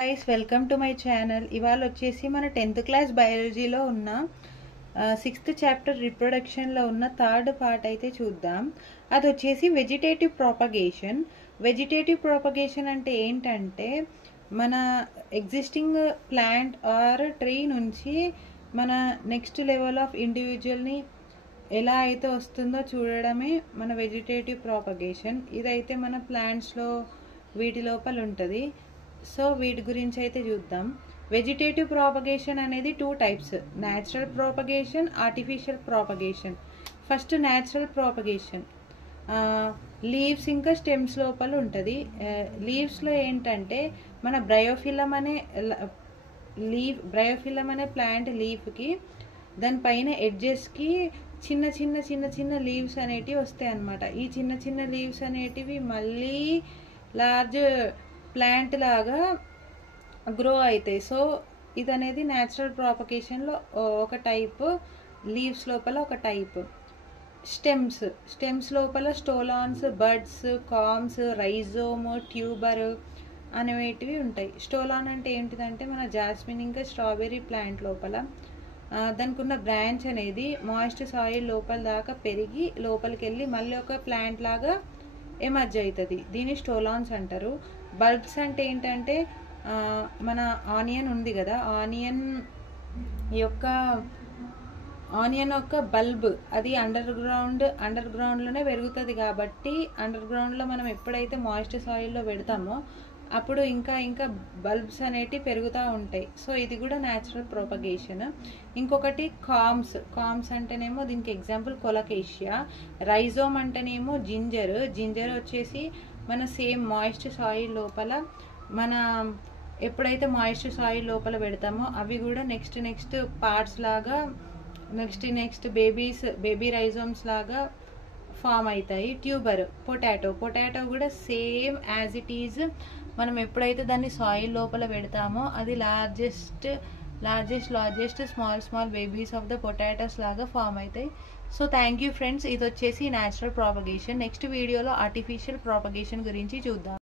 guys, welcome to my channel. ఇవాళ వచ్చేసి మన 10th క్లాస్ బయాలజీలో ఉన్న 6th చాప్టర్ రిప్రొడక్షన్లో ఉన్న థర్డ్ పార్ట్ అయితే చూద్దాం. అది వచ్చేసి వెజిటేటివ్ ప్రాపగేషన్. వెజిటేటివ్ ప్రాపగేషన్ అంటే ఏంటంటే మన ఎగ్జిస్టింగ్ ప్లాంట్ ఆర్ ట్రీ నుంచి మన నెక్స్ట్ లెవెల్ ఆఫ్ ఇండివిజువల్ని ఎలా అయితే వస్తుందో చూడడమే మన వెజిటేటివ్ ప్రాపగేషన్. ఇదైతే మన ప్లాంట్స్లో వీటి లోపల ఉంటుంది. సో వీటి గురించి అయితే చూద్దాం. వెజిటేటివ్ ప్రాపగేషన్ అనేది 2 types: natural propagation, artificial propagation. First natural propagation leaves ఇంకా స్టెమ్స్ లోపల ఉంటుంది. లీవ్స్లో ఏంటంటే మన బ్రయోఫిలం అనే ప్లాంట్ లీఫ్కి దానిపైన ఎడ్జెస్కి చిన్న చిన్న చిన్న చిన్న లీవ్స్ అనేటివి వస్తాయి అన్నమాట. ఈ చిన్న చిన్న లీవ్స్ అనేటివి మళ్ళీ లార్జ్ ప్లాంట్ లాగా గ్రో అవుతాయి. సో ఇది అనేది న్యాచురల్ ప్రాపగేషన్లో ఒక టైప్. లీవ్స్ లోపల ఒక టైప్. స్టెమ్స్ లోపల స్టోలాన్స్, బడ్స్, కామ్స్, రైజోమ్, ట్యూబర్ అనేటివి ఉంటాయి. స్టోలాన్ అంటే ఏంటిదంటే మన జాస్మిన్ ఇంకా స్ట్రాబెర్రీ ప్లాంట్ లోపల దానికి ఉన్న బ్రాంచ్ అనేది మాయిస్ట్ సాయిల్ లోపల దాకా పెరిగి లోపలికి వెళ్ళి మళ్ళీ ఒక ప్లాంట్ లాగా ఎమర్జ్ అవుతుంది. దీన్ని స్టోలాన్స్ అంటారు. బల్బ్స్ అంటే ఏంటంటే మన ఆనియన్ ఉంది కదా, ఆనియన్ యొక్క బల్బ్ అది అండర్ గ్రౌండ్లోనే పెరుగుతుంది. కాబట్టి అండర్ గ్రౌండ్లో మనం ఎప్పుడైతే మాయిస్ట్ సాయిల్లో పెడతామో అప్పుడు ఇంకా ఇంకా బల్బ్స్ అనేటివి పెరుగుతూ ఉంటాయి. సో ఇది కూడా న్యాచురల్ ప్రాపగేషన్. ఇంకొకటి కామ్స్ అంటేనేమో దీనికి ఎగ్జాంపుల్ కొలకేషియా. రైజోమ్ అంటేనేమో జింజర్ వచ్చేసి మన సేమ్ మాయిస్ట్ సాయిల్ లోపల మన ఎప్పుడైతే మాయిస్ట్ సాయిల్ లోపల పెడతామో అవి కూడా నెక్స్ట్ పార్ట్స్ లాగా నెక్స్ట్ బేబీ రైజోమ్స్ లాగా ఫామ్ అవుతాయి. ట్యూబర్ పొటాటో కూడా సేమ్ యాజ్ ఇట్ ఈజ్ మనం ఎప్పుడైతే దాన్ని సాయిల్ లోపల పెడతామో అది largest small babies of the potatoes లాగా ఫామ్ అవుతాయి. So thank you friends. ఇది వచ్చేసి న్యాచురల్ ప్రాపగేషన్. నెక్స్ట్ వీడియోలో ఆర్టిఫిషియల్ ప్రాపగేషన్ గురించి చూద్దాం.